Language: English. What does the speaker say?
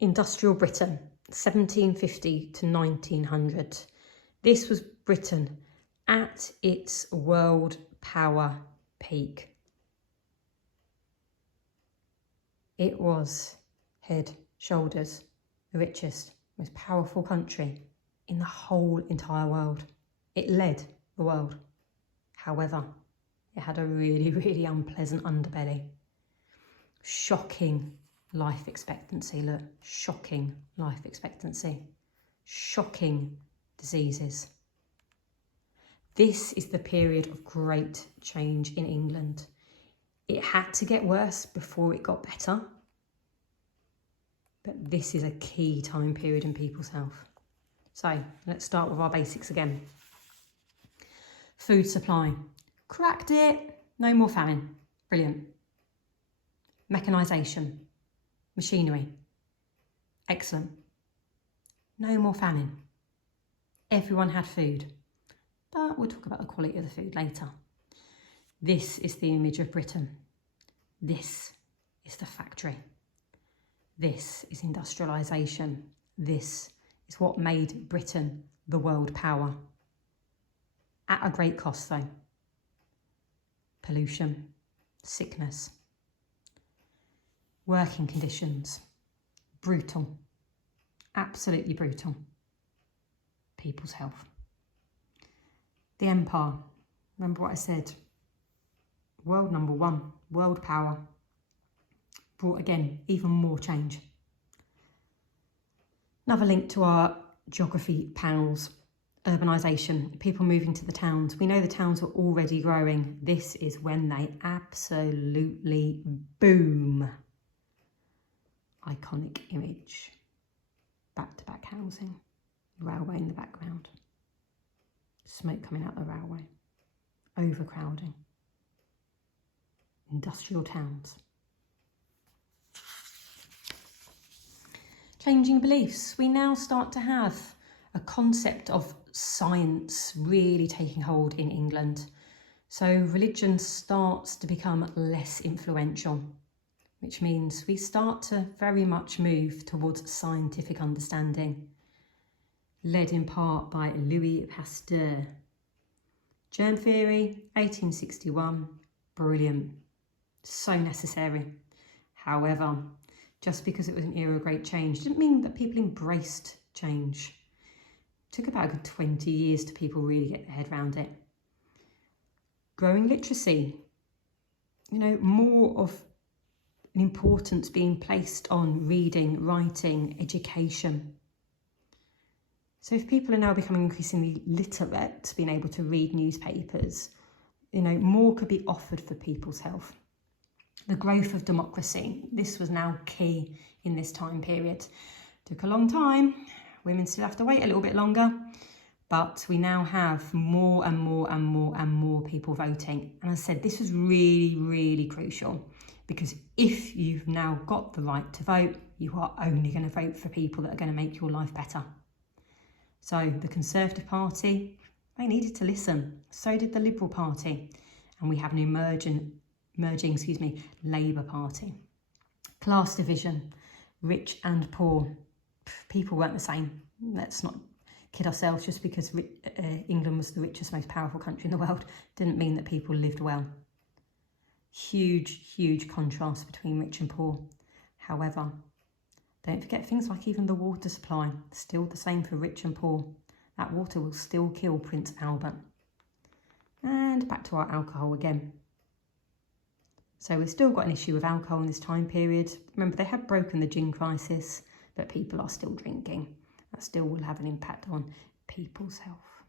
Industrial Britain, 1750 to 1900. This was Britain at its world power peak. It was head, shoulders, the richest, most powerful country in the whole entire world. It led the world. However, it had a really, really unpleasant underbelly. Shocking life expectancy, look, shocking life expectancy. Shocking diseases. This is the period of great change in England. It had to get worse before it got better. But this is a key time period in people's health. So let's start with our basics again. Food supply. Cracked it. No more famine. Brilliant. Mechanisation. Machinery. Excellent. No more famine. Everyone had food. But we'll talk about the quality of the food later. This is the image of Britain. This is the factory. This is industrialisation. This is what made Britain the world power. At a great cost though. Pollution, sickness, working conditions, brutal, absolutely brutal. People's health. The empire, remember what I said, world number one, world power, brought again even more change. Another link to our geography panels, urbanisation, people moving to the towns. We know the towns were already growing. This is when they absolutely boom. Iconic image. Back-to-back housing, railway in the background. Smoke coming out the railway. Overcrowding. Industrial towns. Changing beliefs. We now start to have a concept of science really taking hold in England. So religion starts to become less influential, which means we start to very much move towards scientific understanding, led in part by Louis Pasteur. Germ theory, 1861, brilliant, so necessary. However, just because it was an era of great change didn't mean that people embraced change. It took about a good 20 years to people really get their head around it. Growing literacy, more of an importance being placed on reading, writing, education. So if people are now becoming increasingly literate, being able to read newspapers, more could be offered for people's health. The growth of democracy, this was now key in this time period. Took a long time, women still have to wait a little bit longer, but we now have more and more people voting. And as I said, this was really, really crucial, because if you've now got the right to vote, you are only going to vote for people that are going to make your life better. So the Conservative Party, they needed to listen. So did the Liberal Party. And we have an emerging Labour Party. Class division, rich and poor. People weren't the same. Let's not kid ourselves. Just because England was the richest, most powerful country in the world didn't mean that people lived well. Huge contrast between rich and poor. However, don't forget things like even the water supply, still the same for rich and poor. That water will still kill Prince Albert. And back to our alcohol again. So we've still got an issue with alcohol in this time period. Remember, they have broken the gin crisis, but people are still drinking. That still will have an impact on people's health.